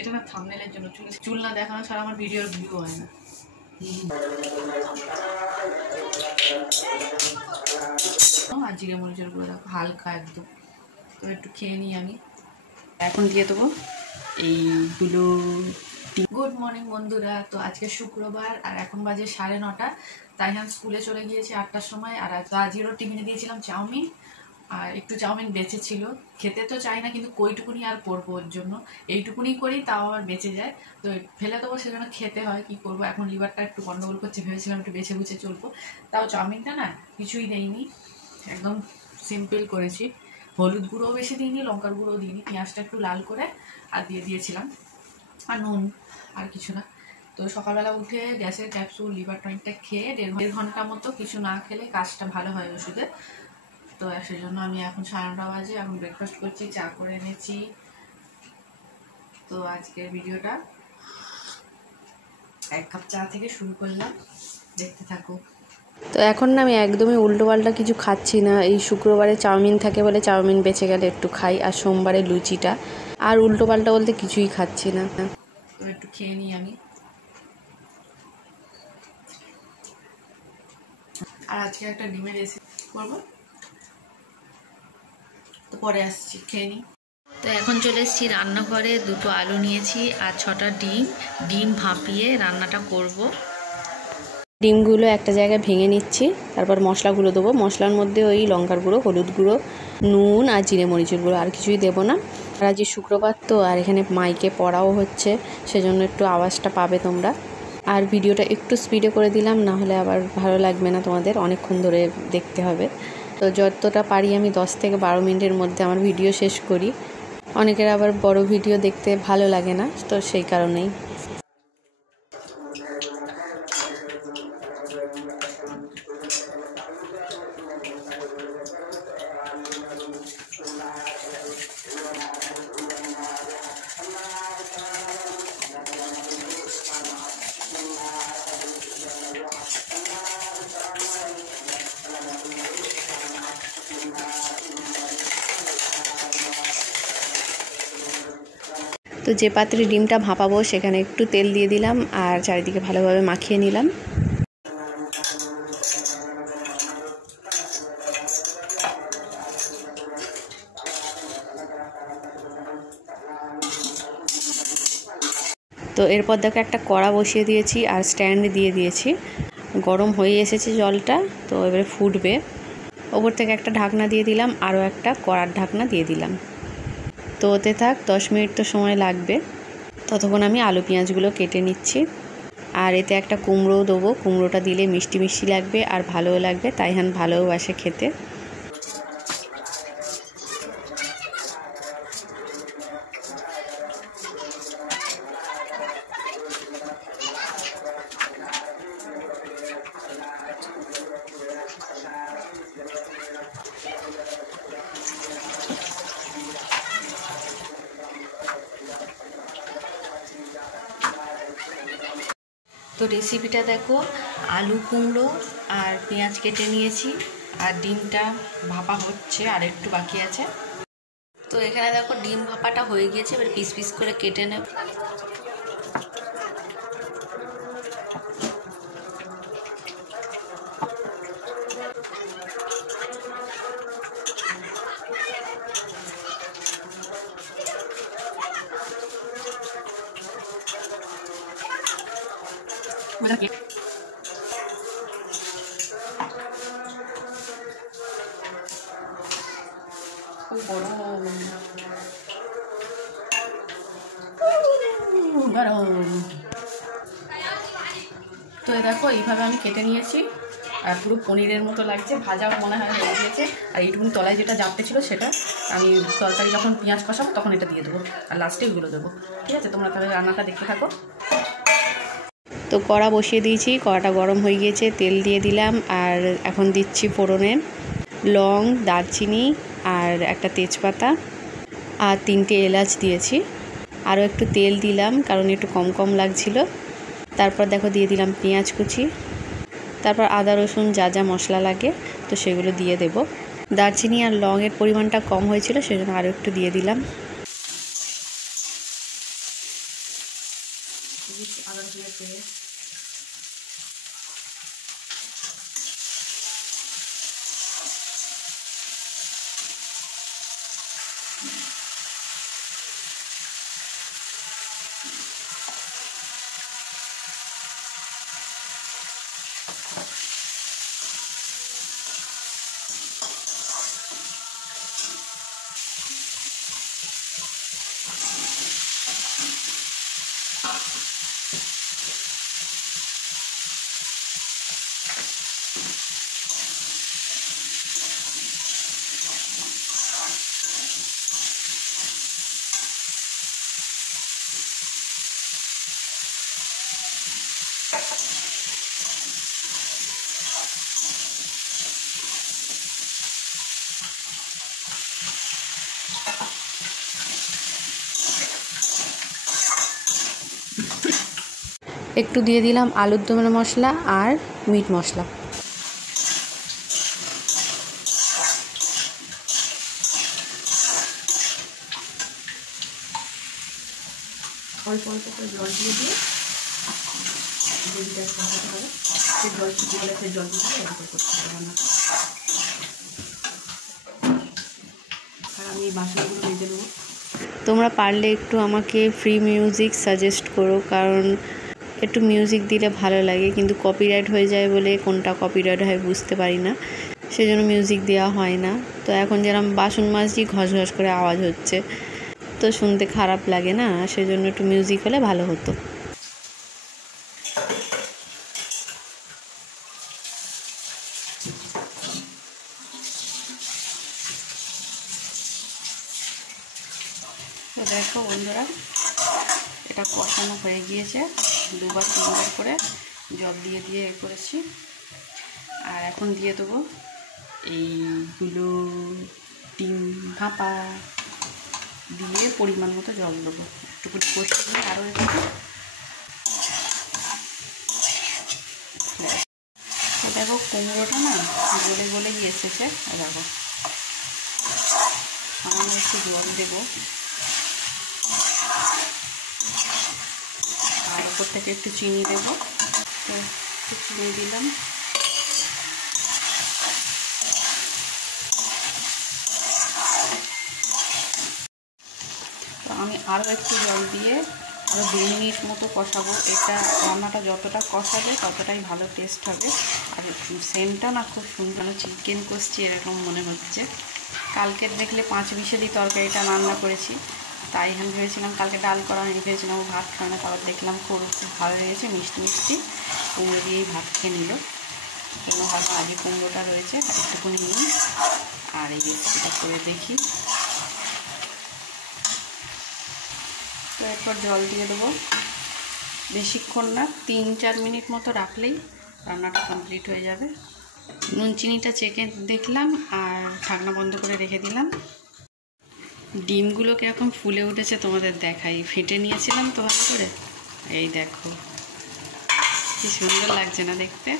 এটা না থাম্বনেলের জন্য, চুল না দেখানো ছাড়া আমার ভিডিওর ভিউ হয় না। আর জিরে মরিচের গুঁড়ো দেখো হালকা একদম। তো একটু খেয়ে নিই আমি। এখন দিয়ে দেবো এইগুলো। গুড মর্নিং বন্ধুরা। তো আজকে শুক্রবার আর এখন বাজে 9:30। তাইহান স্কুলে চলে গিয়েছে 8টার সময়। আর আজকেরও টিফিনে দিয়েছিলাম চাউমিন, আর একটু চাউমিন বেঁচে ছিল। খেতে তো চাই না, কিন্তু কইটুকুনি আর করবো ওর জন্য, এইটুকুনি করি তাও আবার বেঁচে যায়। তো ফেলে দেবো, সেজন্য খেতে হয়, কি করবো। এখন লিভারটা একটু গন্ডগোল করছে, ভেবেছিলাম একটু বেছে বুঝে চলবো। তাও চাউমিনটা না কিছুই দেয়নি, একদম সিম্পল করেছি। হলুদ গুঁড়োও বেশি দিইনি, লঙ্কার গুঁড়োও দিইনি, পেঁয়াজটা একটু লাল করে আর দিয়ে দিয়েছিলাম, আর নুন, আর কিছু না। তো সকালবেলা উঠে গ্যাসের ক্যাপসুল লিভার টনিকটা খেয়ে 1.5 ঘন্টা মতো কিছু না খেলে কাজটা ভালো হয় ওষুধে। তো সেই জন্য আমি এখন 9:30 বাজে, এখন ব্রেকফাস্ট করছি, চা করে এনেছি। তো আজকের ভিডিওটা 1 কাপ চা থেকে শুরু করলাম, দেখতে থাকো। তো এখন না আমি একদমই উল্টোপাল্টা কিছু খাচ্ছি না। এই শুক্রবারে চাউমিন থাকে বলে চাউমিন বেঁচে গেলে একটু খাই, আর সোমবারে লুচিটা। আর উল্টোপাল্টা বলতে কিছুই খাচ্ছি না। তো একটু খেয়ে নিই আমি। আর আজকে একটা ডিমের রেসিপি করবো, তো পরে আসছি, খেয়ে নিই। তো এখন চলে এসেছি রান্নাঘরে। 2টো আলু নিয়েছি আর 6টা ডিম ভাপিয়ে রান্নাটা করব। ডিমগুলো একটা জায়গায় ভেঙে নিচ্ছি, তারপর মশলাগুলো দেবো। মশলার মধ্যে ওই লঙ্কার গুঁড়ো, হলুদ গুঁড়ো, নুন আর জিরে মরিচের গুঁড়ো, আর কিছুই দেবো না। আর আজ শুক্রবার তো, আর এখানে মাইকে পড়াও হচ্ছে, সেজন্য একটু আওয়াজটা পাবে তোমরা। আর ভিডিওটা একটু স্পিডে করে দিলাম, না হলে আবার ভালো লাগবে না তোমাদের, অনেকক্ষণ ধরে দেখতে হবে। তো যতটা পারি আমি 10 থেকে 12 মিনিটের মধ্যে আমার ভিডিও শেষ করি। অনেকের আবার বড় ভিডিও দেখতে ভালো লাগে না, তো সেই কারণেই। তো যে পাত্রে ডিমটা ভাপাবো সেখানে একটু তেল দিয়ে দিলাম আর চারিদিকে ভালোভাবে মাখিয়ে নিলাম। তো এরপর দেখো একটা কড়া বসিয়ে দিয়েছি আর স্ট্যান্ড দিয়ে দিয়েছি। গরম হয়ে এসেছে জলটা, তো এবারে ফুটবে। ওপর থেকে একটা ঢাকনা দিয়ে দিলাম, আরও একটা কড়ার ঢাকনা দিয়ে দিলাম। তো ওতে থাক, 10 মিনিট তো সময় লাগবে। ততক্ষণ আমি আলু পেঁয়াজগুলো কেটে নিচ্ছি। আর এতে একটা কুমড়োও দেবো, কুমড়োটা দিলে মিষ্টি মিষ্টি লাগবে আর ভালোও লাগবে, তাইহান ভালোবাসে খেতে। তো রেসিপিটা দেখো, আলু কুমড়ো আর পেঁয়াজ কেটে নিয়েছি, আর ডিমটা ভাপা হচ্ছে, আর একটু বাকি আছে। তো এখানে দেখো ডিম ভাপাটা হয়ে গিয়েছে, এবার পিস পিস করে কেটে নেব। তো দেখো এইভাবে আমি কেটে নিয়েছি, আর পুরো পনিরের মতো লাগছে, ভাজা মনে হয় হয়ে গিয়েছে। আর এইটুকুনি তলায় যেটা জাপটে ছিল সেটা আমি তরকারি যখন পেঁয়াজ কষাবো তখন এটা দিয়ে দেবো, আর লাস্টে এগুলো দেবো। ঠিক আছে, তোমরা তাহলে রান্নাটা দেখতে থাকো। তো কড়া বসিয়ে দিয়েছি, কড়াটা গরম হয়ে গিয়েছে, তেল দিয়ে দিলাম। আর এখন দিচ্ছি ফোড়নে লং, দারচিনি আর একটা তেজপাতা আর 3টে এলাচ দিয়েছি। আরও একটু তেল দিলাম কারণ একটু কম কম লাগছিল। তারপর দেখো দিয়ে দিলাম পেঁয়াজ কুচি, তারপর আদা রসুন যা যা মশলা লাগে তো সেগুলো দিয়ে দেব। দারচিনি আর লংয়ের পরিমাণটা কম হয়েছিল, সেজন্য আরও একটু দিয়ে দিলাম। আদা রসুনের পেস্ট, একটু দিয়ে দিলাম আলুর দমের মশলা আর মিট মশলা। অল্প অল্প করে জল দিয়ে দিয়ে গ্রেভিটা কষাতে হবে। সেই জল শুকিয়ে গেলে সেই জল দিয়ে এরকম করতে হবে রান্না। আর আমি এই বাসনগুলো ভেজে নেবো। তোমরা পারলে একটু আমাকে ফ্রি মিউজিক সাজেস্ট করো, কারণ একটু মিউজিক দিলে ভালো লাগে, কিন্তু কপিরাইট হয়ে যায় বলে কোনটা কপিরাইট হয় বুঝতে পারি না, সেজন্য মিউজিক দেওয়া হয় না। তো এখন যেরকম বাসন মাজছি ঘস ঘস করে আওয়াজ হচ্ছে, তো শুনতে খারাপ লাগে না, সেজন্য একটু মিউজিক হলে ভালো হতো। তো দেখো বন্ধুরা, এটা কষানো হয়ে গিয়েছে, দুবার তিনবার করে জল দিয়ে দিয়ে এ করেছি। আর এখন দিয়ে দেবো এইগুলো ডিম ভাপা দিয়ে পরিমাণ মতো জল দেবো, একটু কষিয়ে দিয়ে আরও একটু। তো দেখো কুমড়োটা না গলে গলে এসেছে, দেখো সামান্য একটু জল দেবো, আর ওপর থেকে একটু চিনি দেবো। তো একটু চিনি দিলাম। তো আমি আরও একটু জল দিয়ে আরও 2 মিনিট মতো কষাবো। এটা রান্নাটা যতটা কষাবে ততটাই ভালো টেস্ট হবে। আর সেন্টটা না খুব সুন্দর, চিকেন কষছি এরকম মনে হচ্ছে। কালকে দেখলে 5 বিশেরই তরকারিটা রান্না করেছি, তাই আমি ভেবেছিলাম কালকে ডাল করা হয়নি, ভেবেছিলাম ভাত খাবে না, তারপর দেখলাম খুব ভালো লেগেছে, মিষ্টি মিষ্টি কুমড়ো দিয়েই ভাত খেয়ে নিল। এবং হয়তো আগে কুমড়োটা রয়েছে, একটুখানি নিই আর এই রেসিপিটা করে দেখি। তো এরপর জল দিয়ে দেবো, বেশিক্ষণ না, 3-4 মিনিট মতো রাখলেই রান্নাটা কমপ্লিট হয়ে যাবে। নুন চিনিটা চেকে দেখলাম আর ঢাকনা বন্ধ করে রেখে দিলাম। ডিমগুলো কীরকম ফুলে উঠেছে তোমাদের দেখাই, ফেটে নিয়েছিলাম তো ভালো করে। এই দেখো কি সুন্দর লাগছে না দেখতে।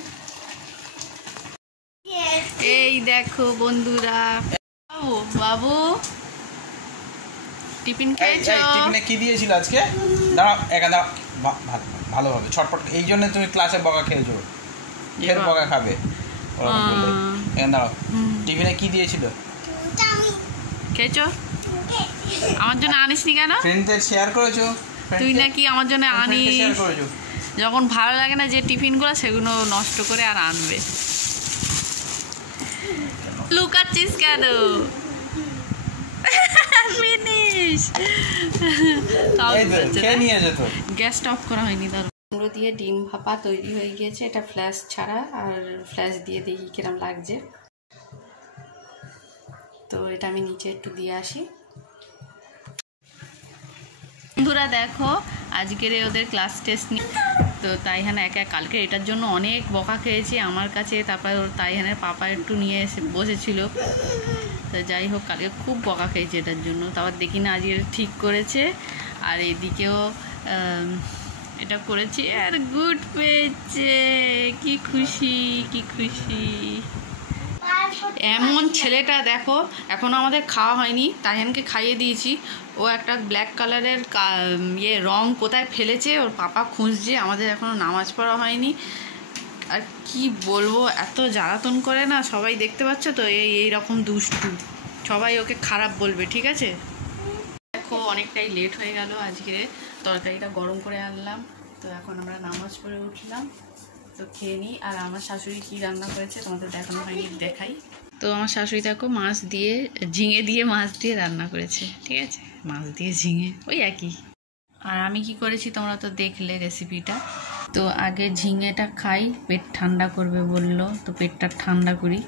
এই দেখো বন্ধুরা, বাবু টিফিন খেয়েছো? টিফিনে কি দিয়েছিল আজকে? দাঁড়াও একা দাঁড়াও, ভালোভাবে ছটফট। এই জন্য তুমি ক্লাসে বকা খেয়েছো, ফের বকা খাবে এখানে। দাঁড়াও, টিফিনে কি দিয়েছিল? খেয়েছো? আমার জন্য আনিসনি কেন? ফ্রেন্ডদের শেয়ার করেছো? তুই নাকি আমার জন্য আনিস, শেয়ার করেছো। যখন ভালো লাগে না যে টিফিনগুলো সেগুলো নষ্ট করে আর আনবে। লুকাচ্ছিস কেন? গ্যাসটা অফ করা হয়নি। ধরো কুমড়ো দিয়ে ডিম ভাপা তৈরি হয়ে গিয়েছে। এটা ফ্ল্যাশ ছাড়া, আর ফ্ল্যাশ দিয়ে দেখি কিরম লাগছে। তো এটা আমি নিচে একটু দিয়ে আসি। বন্ধুরা দেখো, আজকের ওদের ক্লাস টেস্ট নিয়ে, তো তাইহানা একা কালকে এটার জন্য অনেক বকা খেয়েছে আমার কাছে। তারপর ওর তাইহানের পাপা একটু নিয়ে এসে বসেছিল, তো যাই হোক কালকে খুব বকা খেয়েছে এটার জন্য। তারপর দেখি না আজকে ঠিক করেছে, আর এদিকেও এটা করেছি আর গুড পেয়েছে। কি খুশি, কি খুশি। এমন ছেলেটা দেখো, এখনও আমাদের খাওয়া হয়নি, তাইহানকে খাইয়ে দিয়েছি। ও একটা ব্ল্যাক কালারের রং কোথায় ফেলেছে, ওর পাপা খুঁজছে, আমাদের এখনও নামাজ পড়া হয়নি। আর কি বলবো, এত জ্বালাতন করে না, সবাই দেখতে পাচ্ছ তো, এই রকম দুষ্টু, সবাই ওকে খারাপ বলবে, ঠিক আছে? দেখো অনেকটাই লেট হয়ে গেল, আজকে তরকারিটা গরম করে আনলাম, তো এখন আমরা নামাজ পড়ে উঠলাম, তো খেয়ে নিই। আর আমার শাশুড়ি কী রান্না করেছে তোমাদের দেখানো হয়নি, দেখাই। তো আমার শাশুড়ি দেখো মাছ দিয়ে, ঝিঙে দিয়ে মাছ দিয়ে রান্না করেছে, ঠিক আছে? মাছ দিয়ে ঝিঙে ওই একই। আর আমি কি করেছি তোমরা তো দেখলে রেসিপিটা। তো আগে ঝিঙেটা খাই, পেট ঠান্ডা করবে বললো, তো পেটটা ঠান্ডা করি।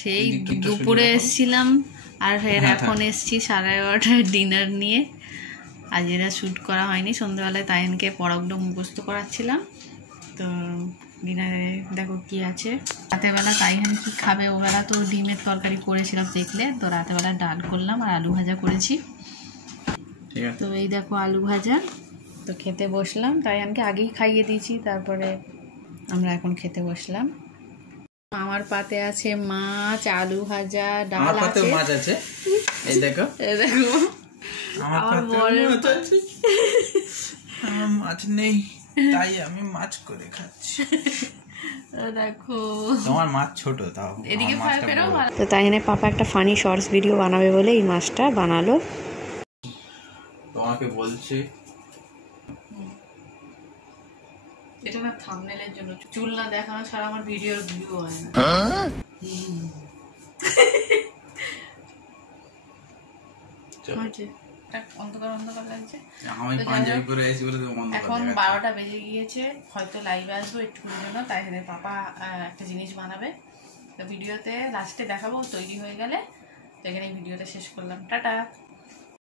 সেই দুপুরে এসছিলাম, আর ফের এখন এসছি 11:30 ডিনার নিয়ে। আজ এরা শ্যুট করা হয়নি, সন্ধ্যাবেলায় তাইনকে পড়াগুলো মুখস্থ করাচ্ছিলাম। তো ডিনারে দেখো কি আছে। রাতেবেলা তাইহান কি খাবে, ওবেলা তো ডিমের তরকারি করেছিলাম দেখলে, তো রাতেবেলা ডাল করলাম আর আলু ভাজা করেছি। তো এই দেখো আলু ভাজা, তো খেতে বসলাম। তাইহানকে আগেই খাইয়ে দিয়েছি, তারপরে আমরা এখন খেতে বসলাম। আমার পাতে আছে মাছ, আলু ভাজা, ডাল আছে। মাছ আছে, এই দেখো, এই দেখো আমার বরের পাতে আমার মাছ নেই, তাই আমি মাছ করে খাচ্ছি। দেখো তোমার মাছ ছোট, তাও এদিকে ফেরো। তো তাইহানের পাপা একটা ফানি শর্টস ভিডিও বানাবে বলে এই মাছটা বানালো। তোমাকে বলছি, এটা না থাম্বনেলের জন্য, চুল না দেখানো ছাড়া আমার ভিডিওর ভিউ হয় না। অন্ধকার অন্ধকার লাগছে। এখন 12টা বেজে গিয়েছে, হয়তো লাইভে আসবো একটুকুর জন্য। তাই পাপা একটা জিনিস বানাবে, তো ভিডিওতে লাস্টে দেখাবো, তৈরি হয়ে গেলে। তো এখানে ভিডিওটা শেষ করলাম, টাটা।